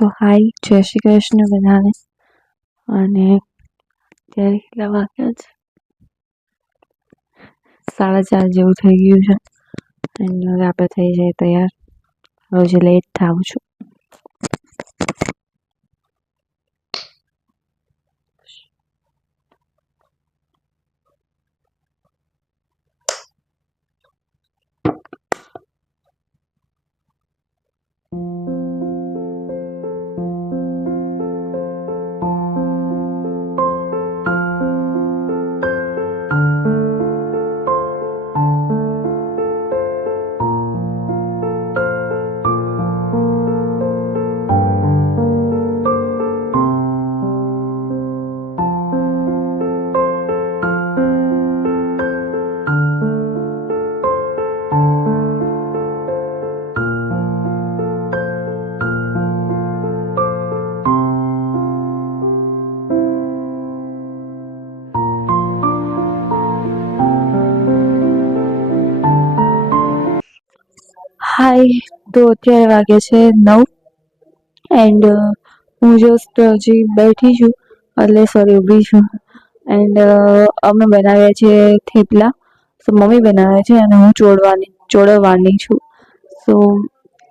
સો હાય, જય શ્રી કૃષ્ણ બધાને. અને ત્યારે કેટલા વાગ્યા છે? 4:30 જેવું થઈ ગયું છે. અને હવે આપણે થઈ જાય તૈયાર. રોજ લેટ થાઉં છું. હાય, તો અત્યારે વાગે છે 9 એન્ડ હું જસ્ટ હજી બેઠી છું, એટલે સોરી ઊભી છું. એન્ડ અમે બનાવ્યા છે થેપલા. સો મમ્મી બનાવે છે અને હું ચોળવવાની છું. સો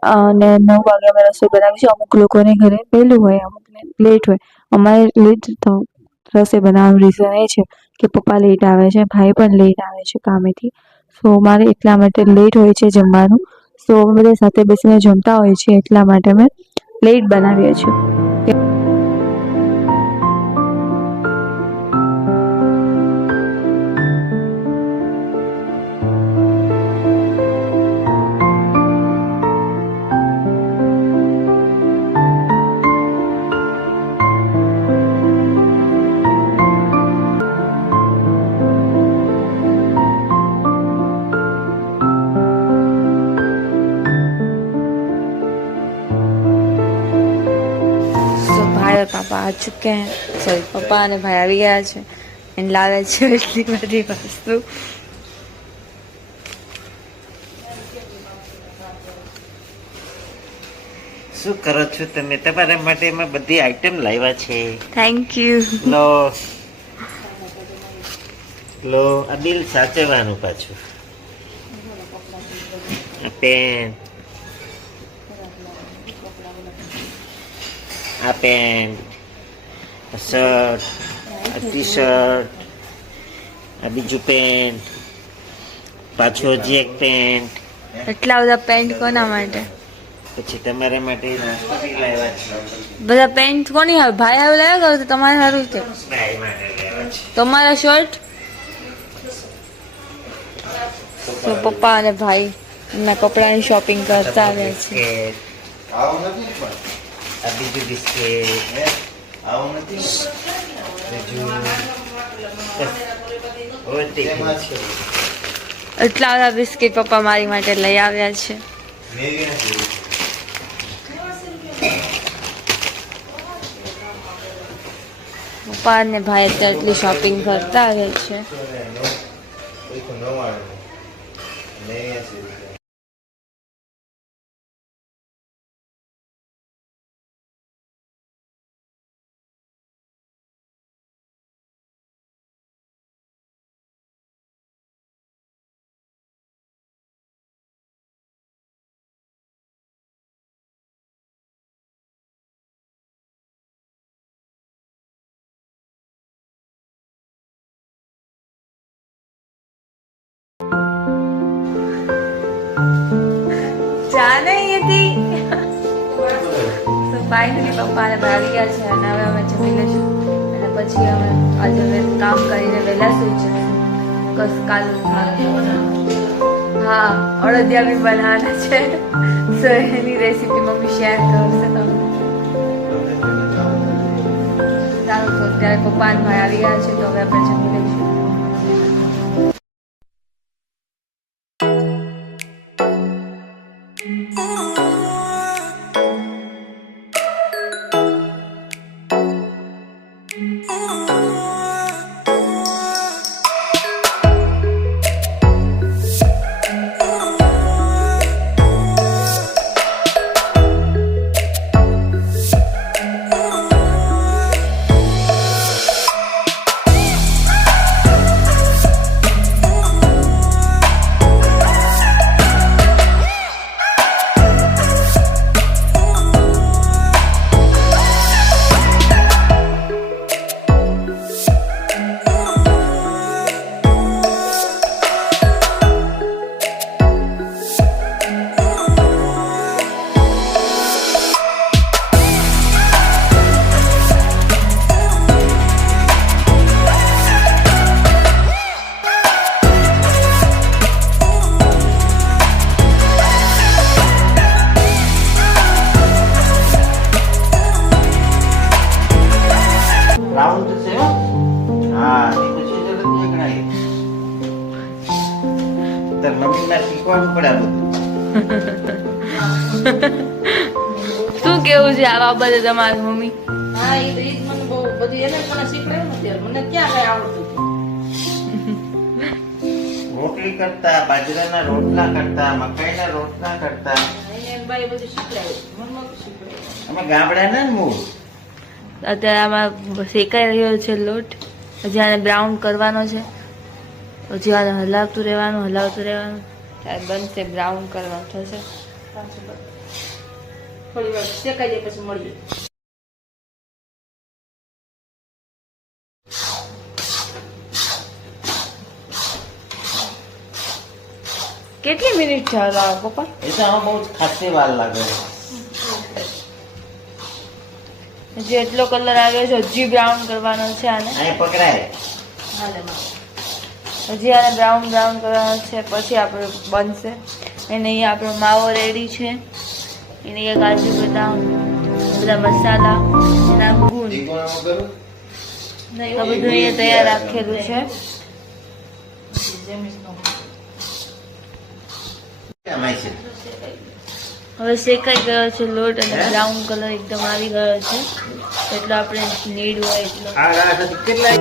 અને 9 વાગે અમે રસોઈ બનાવી છે. અમુક લોકોને ઘરે વહેલું હોય, અમુકને લેટ હોય. અમારે લેટ રસોઈ બનાવવાનું રીઝન એ છે કે પપ્પા લેટ આવે છે, ભાઈ પણ લેટ આવે છે કામેથી. સો મારે એટલા માટે લેટ હોય છે જમવાનું. સો અમે બધા સાથે બેસીને જમતા હોય છે, એટલા માટે અમે લેટ બનાવીએ છીએ. भाई और पापा आ चुके हैं. सॉरी, पप्पा અને ભાઈ આવી ગયા છે અને લાવે છે એટલી બધી વસ્તુ. શું કરો છો તમે? તમારા માટે એમાં બધી આઈટમ લાવ્યા છે. Thank you. લો આ બિલ સાચવવાનું પાછું. પેન, આ પેન્ટ, શર્ટ, આ ટી શર્ટ, આ બીજું પેન્ટ, પાછો હજી એક પેન્ટ. એટલા બધા પેન્ટ કોના માટે? પછી તમારા માટે નાસ્તો બી લાવ્યા છે. બધા પેન્ટ કોની આવે? ભાઈ આવે લાવ્યા તો તમારે સારું છે. ભાઈ માટે લાવ્યા છે. તમારા શર્ટ તો પપ્પા અને ભાઈ એમના કપડાની શોપિંગ કરતા આવ્યા છે. આ બીજું બિસ્કિટ, એટલા બધા બિસ્કિટ પપ્પા મારી માટે લઈ આવ્યા છે. પપ્પા અને ભાઈ અત્યારે એટલી શોપિંગ કરતા આવે છે. ફાઇનલી પપ્પા અને ભાઈ ગયા છે અને હવે અમે જમી લઈશું અને પછી અમે આજે હવે કામ કરીને વહેલા સુઈ જઈશું. કાલ હા, અડદિયા બી બનાવવાના છે. સો એની રેસીપી મમ્મી શેર કરશે તમને. સારું, તો અત્યારે પપ્પા અને ભાઈ આવી ગયા છે તો હવે આપણે જમી લઈશું. પડે આ બધું. શું કેવું છે આ બાબતે તમારી મમ્મી? હા એ તો ઈ જ મને બહુ બધું એને મને શીખવાડ્યું ને ત્યારે મને ક્યાં કઈ આવડતું હતું. રોટલી કરતા, બાજરાના રોટલા કરતા, મકાઈના રોટલા કરતા. એને બાઈ બધું શીખવાડ્યું મને નહોતું શીખવાડ્યું. અમે ગામડાના ને મૂળ. અત્યારે આમાં શેકાઈ રહ્યો છે લોટ. હજી આને બ્રાઉન કરવાનો છે. હજી આને હલાવતું રહેવાનું. ત્યારે બનશે, બ્રાઉન કરવાનું થશે. થોડી વાર શેકાઈ જાય પછી મળીએ. કેટલી મિનિટ છે હલાવો પપ્પા? એ તો આમાં બહુ જ ખાસી વાર લાગે. હજી એટલો કલર આવ્યો છે, હજી બ્રાઉન કરવાનો છે આને. અહીં પકડાય. હાલે માં. હજી આને બ્રાઉન કરવાનો છે, પછી આપણે બનશે. અને અહીંયા આપણો માવો રેડી છે. એને અહીંયા કાજુ બદામ, બધા મસાલા, એના ગુણ જીગોણામાં કરું? આ બધું અહીંયા તૈયાર રાખેલું છે. આમાં છે. હવે શેકાઈ ગયો છે લોટ અને બ્રાઉન કલર એકદમ આવી ગયો છે. એટલો આપણે નીડ હોય એટલો. આ કેટલા